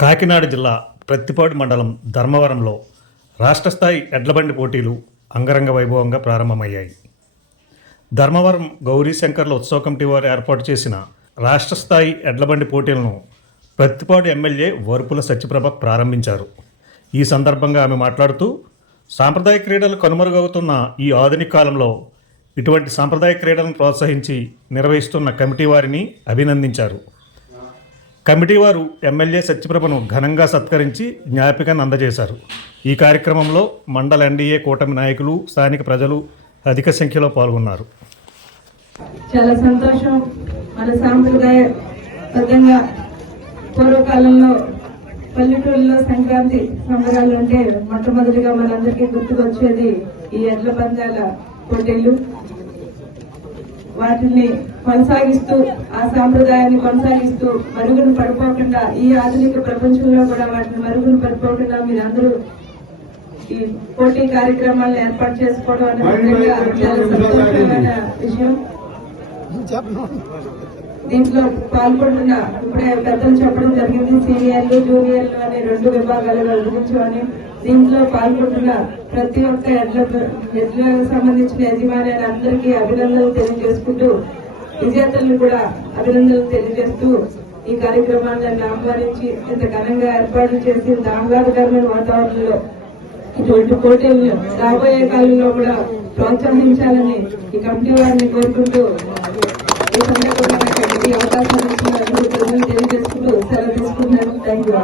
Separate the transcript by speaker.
Speaker 1: కాకినాడ జిల్లా ప్రత్తిపాడు మండలం ధర్మవరంలో రాష్ట్ర స్థాయి ఎడ్లబండి పోటీలు అంగరంగ వైభవంగా ప్రారంభమయ్యాయి. ధర్మవరం గౌరీశంకర్ల ఉత్సవ కమిటీ వారు ఏర్పాటు చేసిన రాష్ట్ర స్థాయి ఎడ్లబండి పోటీలను ప్రత్తిపాడు ఎమ్మెల్యే వరుపుల సత్యప్రభ ప్రారంభించారు. ఈ సందర్భంగా ఆమె మాట్లాడుతూ సాంప్రదాయ క్రీడలు కనుమరుగవుతున్న ఈ ఆధునిక కాలంలో ఇటువంటి సాంప్రదాయ క్రీడలను ప్రోత్సహించి నిర్వహిస్తున్న కమిటీ వారిని అభినందించారు. కమిటీ వారు ఎమ్మెల్యే సత్యప్రభను ఘనంగా సత్కరించి జ్ఞాపికను అందజేశారు. ఈ కార్యక్రమంలో మండల ఎన్డీఏ కూటమి నాయకులు స్థానిక ప్రజలు అధిక సంఖ్యలో పాల్గొన్నారు.
Speaker 2: చాలా సంతోషం. మన సాంప్రదాయ సాంప్రదాయబద్ధంగా పూర్వకాలంలో పల్లెటూరులో సంక్రాంతి సంబరాలు అంటే మొట్టమొదటిగా మనందరికీ గుర్తుకొచ్చేది ఈ ఎడ్ల పందాల పోటీలు. వాటిని కొనసాగిస్తూ ఆ సాంప్రదాయాన్ని కొనసాగిస్తూ మరుగున పడిపోకుండా ఈ ఆధునిక ప్రపంచంలో కూడా వాటిని మరుగున పడిపోకుండా మీరందరూ ఈ పోటీ కార్యక్రమాలను ఏర్పాటు చేసుకోవడం అనేది చాలా సంతోషమైన విషయం. దీంట్లో పాల్గొంటున్న ఇప్పుడే పెద్దలు చెప్పడం జరిగింది. సీనియర్లు జూనియర్లు అనే రెండు విభాగాలుగా విభజించమని దీంట్లో పాల్గొంటున్న ప్రతి ఒక్క ఎడ్ల ఎడ్లకు సంబంధించిన యజమాని అందరికీ అభినందనలు తెలియజేసుకుంటూ విజేతలను కూడా అభినందనలు తెలియజేస్తూ ఈ కార్యక్రమాన్ని ఆహ్వానించి ఇంత ఘనంగా ఏర్పాటు చేసి ఇంత ఆహ్లాదకరమైన వాతావరణంలో ఇటువంటి పోటీలను రాబోయే కాలంలో కూడా ప్రోత్సహించాలని ఈ కమిటీ వారిని కోరుకుంటూ ఈ సందర్భంగా ఈ అవకాశం ఇచ్చిన తెలియజేసుకుంటూ సెలవు తీసుకున్నాను థ్యాంక్ యూ